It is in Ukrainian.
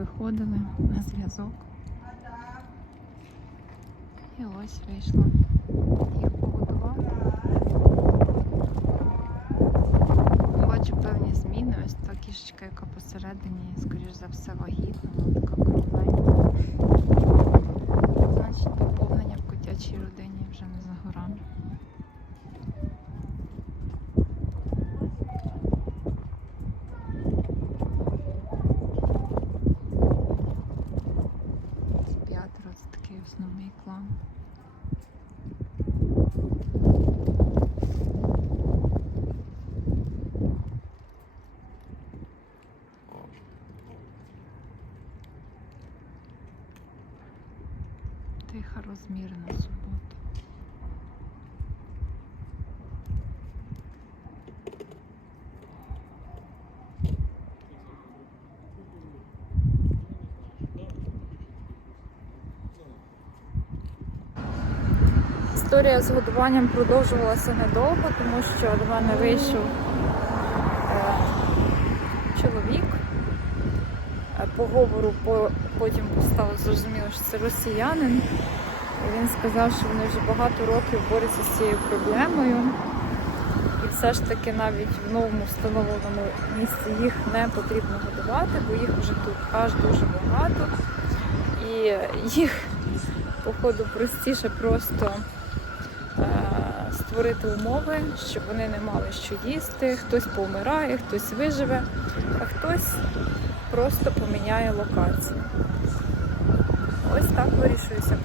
виходили на зв'язок. І ось вийшло. Їх погодувала. Бачу певні зміни. Ось та кішечка, яка посередині, скоріш за все, вагітна, вона така кругленька. Основний клан. Тиха розмірена субота. Історія з годуванням продовжувалася недовго, тому що до мене вийшов е, чоловік. Е, По говору по, потім стало зрозуміло, що це росіянин. Він сказав, що вони вже багато років борються з цією проблемою. І все ж таки навіть в новому встановленому місці їх не потрібно годувати, бо їх вже тут аж дуже багато. І їх, походу, простіше просто створити умови, щоб вони не мали що їсти. Хтось помирає, хтось виживе, а хтось просто поміняє локацію. Ось так вирішується